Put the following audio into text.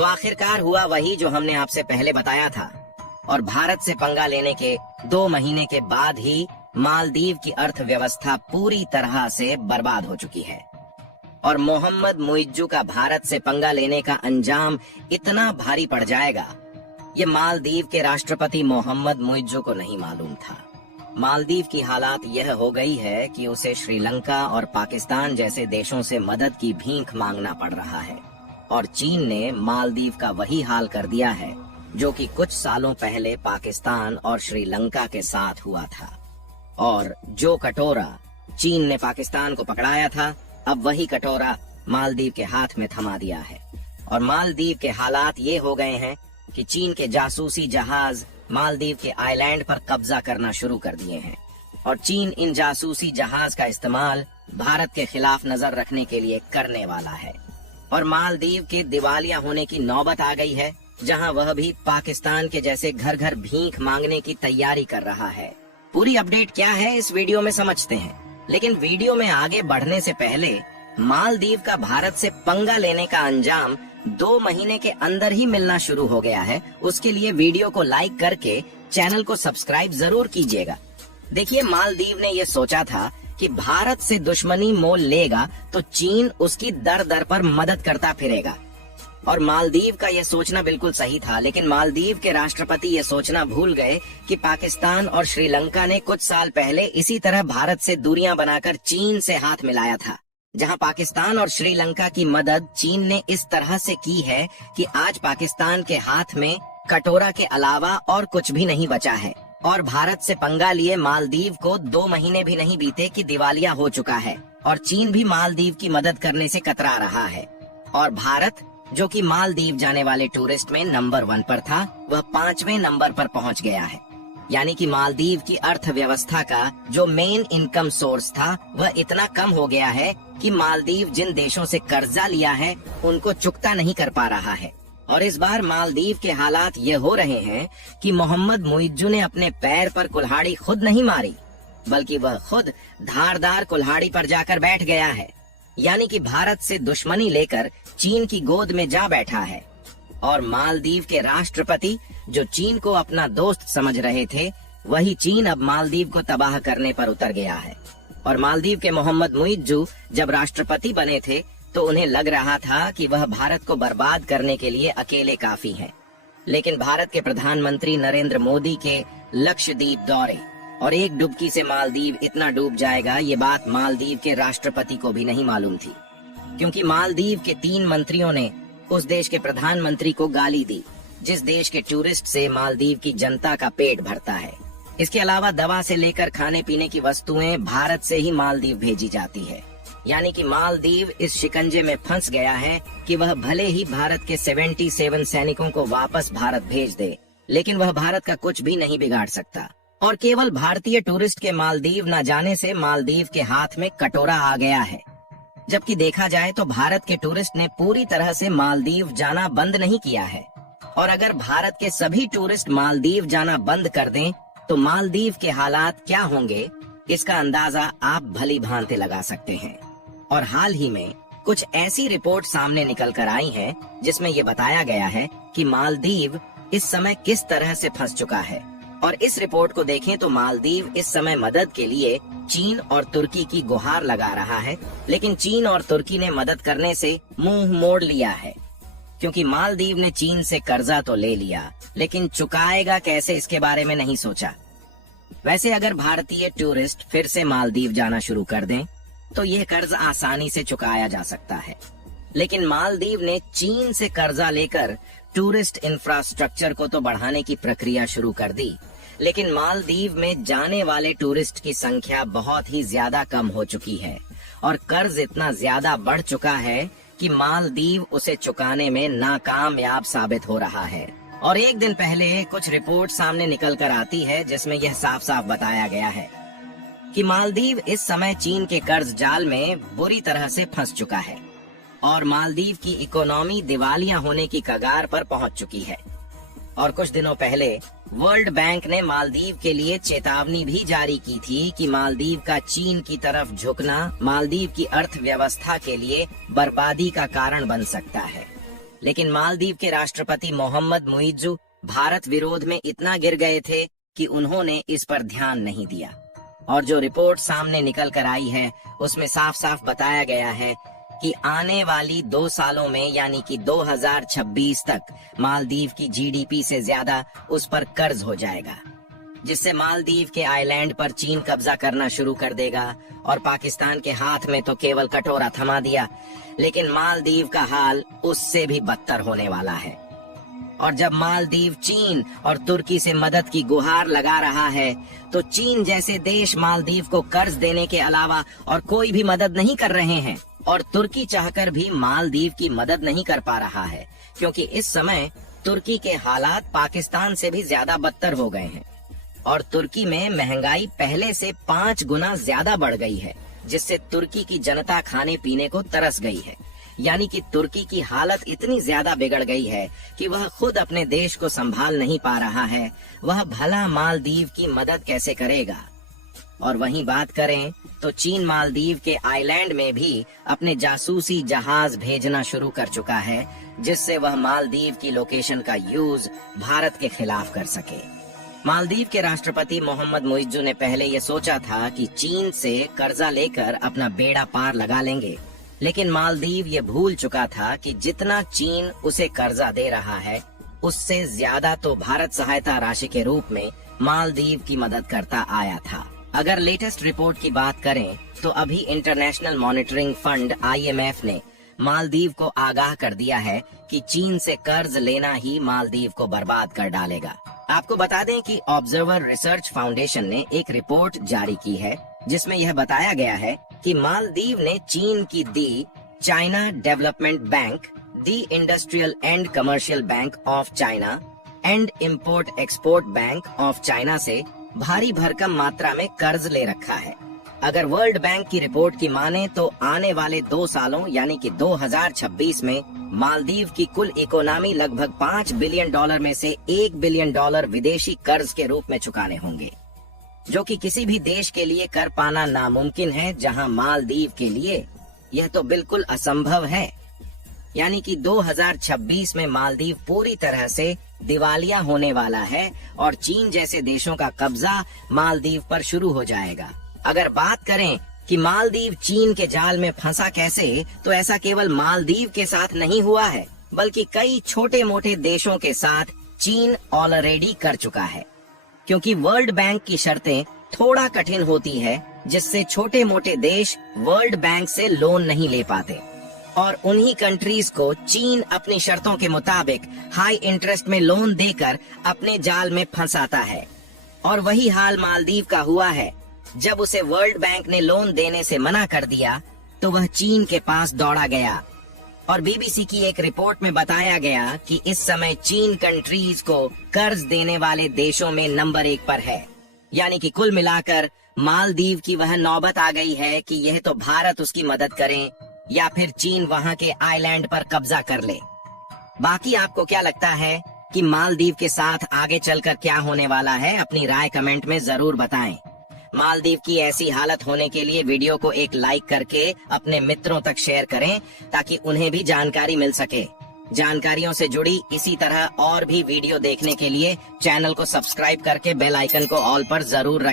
तो आखिरकार हुआ वही जो हमने आपसे पहले बताया था, और भारत से पंगा लेने के 2 महीने के बाद ही मालदीव की अर्थव्यवस्था पूरी तरह से बर्बाद हो चुकी है। और मोहम्मद मुइज्जू का भारत से पंगा लेने का अंजाम इतना भारी पड़ जाएगा, ये मालदीव के राष्ट्रपति मोहम्मद मुइज्जू को नहीं मालूम था। मालदीव की हालात यह हो गई है कि उसे श्रीलंका और पाकिस्तान जैसे देशों से मदद की भीख मांगना पड़ रहा है, और चीन ने मालदीव का वही हाल कर दिया है जो कि कुछ सालों पहले पाकिस्तान और श्रीलंका के साथ हुआ था। और जो कटोरा चीन ने पाकिस्तान को पकड़ाया था, अब वही कटोरा मालदीव के हाथ में थमा दिया है। और मालदीव के हालात ये हो गए हैं कि चीन के जासूसी जहाज मालदीव के आइलैंड पर कब्जा करना शुरू कर दिए हैं, और चीन इन जासूसी जहाज का इस्तेमाल भारत के खिलाफ नजर रखने के लिए करने वाला है। और मालदीव के दिवालिया होने की नौबत आ गई है, जहां वह भी पाकिस्तान के जैसे घर घर भीख मांगने की तैयारी कर रहा है। पूरी अपडेट क्या है इस वीडियो में समझते हैं, लेकिन वीडियो में आगे बढ़ने से पहले मालदीव का भारत से पंगा लेने का अंजाम 2 महीने के अंदर ही मिलना शुरू हो गया है। उसके लिए वीडियो को लाइक करके चैनल को सब्सक्राइब जरूर कीजिएगा। देखिए, मालदीव ने यह सोचा था कि भारत से दुश्मनी मोल लेगा तो चीन उसकी दर दर पर मदद करता फिरेगा, और मालदीव का यह सोचना बिल्कुल सही था। लेकिन मालदीव के राष्ट्रपति ये सोचना भूल गए कि पाकिस्तान और श्रीलंका ने कुछ साल पहले इसी तरह भारत से दूरियां बनाकर चीन से हाथ मिलाया था, जहां पाकिस्तान और श्रीलंका की मदद चीन ने इस तरह से की है कि आज पाकिस्तान के हाथ में कटोरा के अलावा और कुछ भी नहीं बचा है। और भारत से पंगा लिए मालदीव को 2 महीने भी नहीं बीते कि दिवालिया हो चुका है, और चीन भी मालदीव की मदद करने से कतरा रहा है। और भारत, जो कि मालदीव जाने वाले टूरिस्ट में नंबर 1 पर था, वह 5वें नंबर पर पहुंच गया है। यानी कि मालदीव की अर्थव्यवस्था का जो मेन इनकम सोर्स था, वह इतना कम हो गया है कि मालदीव जिन देशों से कर्जा लिया है उनको चुकता नहीं कर पा रहा है। और इस बार मालदीव के हालात ये हो रहे हैं कि मोहम्मद मुइज्जू ने अपने पैर पर कुल्हाड़ी खुद नहीं मारी, बल्कि वह खुद धारदार कुल्हाड़ी पर जाकर बैठ गया है। यानी कि भारत से दुश्मनी लेकर चीन की गोद में जा बैठा है। और मालदीव के राष्ट्रपति, जो चीन को अपना दोस्त समझ रहे थे, वही चीन अब मालदीव को तबाह करने पर उतर गया है। और मालदीव के मोहम्मद मुइज्जू जब राष्ट्रपति बने थे तो उन्हें लग रहा था कि वह भारत को बर्बाद करने के लिए अकेले काफी हैं। लेकिन भारत के प्रधानमंत्री नरेंद्र मोदी के लक्षद्वीप दौरे और एक डुबकी से मालदीव इतना डूब जाएगा, ये बात मालदीव के राष्ट्रपति को भी नहीं मालूम थी, क्योंकि मालदीव के 3 मंत्रियों ने उस देश के प्रधानमंत्री को गाली दी, जिस देश के टूरिस्ट से मालदीव की जनता का पेट भरता है। इसके अलावा दवा से लेकर खाने पीने की वस्तुएं भारत से ही मालदीव भेजी जाती है। यानी कि मालदीव इस शिकंजे में फंस गया है कि वह भले ही भारत के 77 सैनिकों को वापस भारत भेज दे, लेकिन वह भारत का कुछ भी नहीं बिगाड़ सकता। और केवल भारतीय टूरिस्ट के मालदीव न जाने से मालदीव के हाथ में कटोरा आ गया है। जबकि देखा जाए तो भारत के टूरिस्ट ने पूरी तरह से मालदीव जाना बंद नहीं किया है। और अगर भारत के सभी टूरिस्ट मालदीव जाना बंद कर दें तो मालदीव के हालात क्या होंगे, इसका अंदाजा आप भली भांति लगा सकते हैं। और हाल ही में कुछ ऐसी रिपोर्ट सामने निकल कर आई हैं, जिसमें ये बताया गया है कि मालदीव इस समय किस तरह से फंस चुका है। और इस रिपोर्ट को देखें तो मालदीव इस समय मदद के लिए चीन और तुर्की की गुहार लगा रहा है, लेकिन चीन और तुर्की ने मदद करने से मुंह मोड़ लिया है, क्योंकि मालदीव ने चीन से कर्जा तो ले लिया, लेकिन चुकाएगा कैसे इसके बारे में नहीं सोचा। वैसे अगर भारतीय टूरिस्ट फिर से मालदीव जाना शुरू कर दें तो यह कर्ज आसानी से चुकाया जा सकता है। लेकिन मालदीव ने चीन से कर्जा लेकर टूरिस्ट इंफ्रास्ट्रक्चर को तो बढ़ाने की प्रक्रिया शुरू कर दी, लेकिन मालदीव में जाने वाले टूरिस्ट की संख्या बहुत ही ज्यादा कम हो चुकी है और कर्ज इतना ज्यादा बढ़ चुका है कि मालदीव उसे चुकाने में नाकामयाब साबित हो रहा है। और एक दिन पहले कुछ रिपोर्ट सामने निकल कर आती है, जिसमें यह साफ साफ बताया गया है कि मालदीव इस समय चीन के कर्ज जाल में बुरी तरह से फंस चुका है और मालदीव की इकोनॉमी दिवालिया होने की कगार पर पहुंच चुकी है। और कुछ दिनों पहले वर्ल्ड बैंक ने मालदीव के लिए चेतावनी भी जारी की थी कि मालदीव का चीन की तरफ झुकना मालदीव की अर्थव्यवस्था के लिए बर्बादी का कारण बन सकता है। लेकिन मालदीव के राष्ट्रपति मोहम्मद मुइज्जू भारत विरोध में इतना गिर गए थे कि उन्होंने इस पर ध्यान नहीं दिया। और जो रिपोर्ट सामने निकल कर आई है उसमें साफ साफ बताया गया है कि आने वाली 2 सालों में यानी कि 2026 तक मालदीव की जीडीपी से ज्यादा उस पर कर्ज हो जाएगा, जिससे मालदीव के आइलैंड पर चीन कब्जा करना शुरू कर देगा। और पाकिस्तान के हाथ में तो केवल कटोरा थमा दिया, लेकिन मालदीव का हाल उससे भी बदतर होने वाला है। और जब मालदीव चीन और तुर्की से मदद की गुहार लगा रहा है, तो चीन जैसे देश मालदीव को कर्ज देने के अलावा और कोई भी मदद नहीं कर रहे हैं। और तुर्की चाहकर भी मालदीव की मदद नहीं कर पा रहा है, क्योंकि इस समय तुर्की के हालात पाकिस्तान से भी ज्यादा बदतर हो गए हैं। और तुर्की में महंगाई पहले से 5 गुना ज्यादा बढ़ गई है, जिससे तुर्की की जनता खाने पीने को तरस गई है। यानी कि तुर्की की हालत इतनी ज्यादा बिगड़ गई है कि वह खुद अपने देश को संभाल नहीं पा रहा है, वह भला मालदीव की मदद कैसे करेगा। और वहीं बात करें तो चीन मालदीव के आइलैंड में भी अपने जासूसी जहाज भेजना शुरू कर चुका है, जिससे वह मालदीव की लोकेशन का यूज भारत के खिलाफ कर सके। मालदीव के राष्ट्रपति मोहम्मद मुइज्जू ने पहले ये सोचा था कि चीन से कर्जा लेकर अपना बेड़ा पार लगा लेंगे, लेकिन मालदीव ये भूल चुका था कि जितना चीन उसे कर्जा दे रहा है, उससे ज्यादा तो भारत सहायता राशि के रूप में मालदीव की मदद करता आया था। अगर लेटेस्ट रिपोर्ट की बात करें तो अभी इंटरनेशनल मॉनिटरिंग फंड IMF ने मालदीव को आगाह कर दिया है कि चीन से कर्ज लेना ही मालदीव को बर्बाद कर डालेगा। आपको बता दें कि ऑब्जर्वर रिसर्च फाउंडेशन ने एक रिपोर्ट जारी की है, जिसमें यह बताया गया है कि मालदीव ने चीन की the China development bank, the industrial and commercial bank of China and import export bank of China से भारी भरकम मात्रा में कर्ज ले रखा है। अगर वर्ल्ड बैंक की रिपोर्ट की माने तो आने वाले 2 सालों यानी कि 2026 में मालदीव की कुल इकोनॉमी लगभग $5 बिलियन में से $1 बिलियन विदेशी कर्ज के रूप में चुकाने होंगे, जो कि किसी भी देश के लिए कर पाना नामुमकिन है, जहां मालदीव के लिए यह तो बिल्कुल असंभव है। यानी कि 2026 में मालदीव पूरी तरह से दिवालिया होने वाला है और चीन जैसे देशों का कब्जा मालदीव पर शुरू हो जाएगा। अगर बात करें कि मालदीव चीन के जाल में फंसा कैसे, तो ऐसा केवल मालदीव के साथ नहीं हुआ है, बल्कि कई छोटे मोटे देशों के साथ चीन ऑलरेडी कर चुका है। क्योंकि वर्ल्ड बैंक की शर्तें थोड़ा कठिन होती है, जिससे छोटे मोटे देश वर्ल्ड बैंक से लोन नहीं ले पाते और उन्हीं कंट्रीज को चीन अपनी शर्तों के मुताबिक हाई इंटरेस्ट में लोन देकर अपने जाल में फंसाता है। और वही हाल मालदीव का हुआ है। जब उसे वर्ल्ड बैंक ने लोन देने से मना कर दिया तो वह चीन के पास दौड़ा गया। और BBC की एक रिपोर्ट में बताया गया कि इस समय चीन कंट्रीज को कर्ज देने वाले देशों में नंबर 1 पर है। यानी कि कुल मिलाकर मालदीव की वह नौबत आ गई है कि यह तो भारत उसकी मदद करे या फिर चीन वहां के आइलैंड पर कब्जा कर ले। बाकी आपको क्या लगता है कि मालदीव के साथ आगे चलकर क्या होने वाला है? अपनी राय कमेंट में जरूर बताएं। मालदीव की ऐसी हालत होने के लिए वीडियो को एक लाइक करके अपने मित्रों तक शेयर करें, ताकि उन्हें भी जानकारी मिल सके। जानकारियों से जुड़ी इसी तरह और भी वीडियो देखने के लिए चैनल को सब्सक्राइब करके बेल आइकन को ऑल पर जरूर रखें।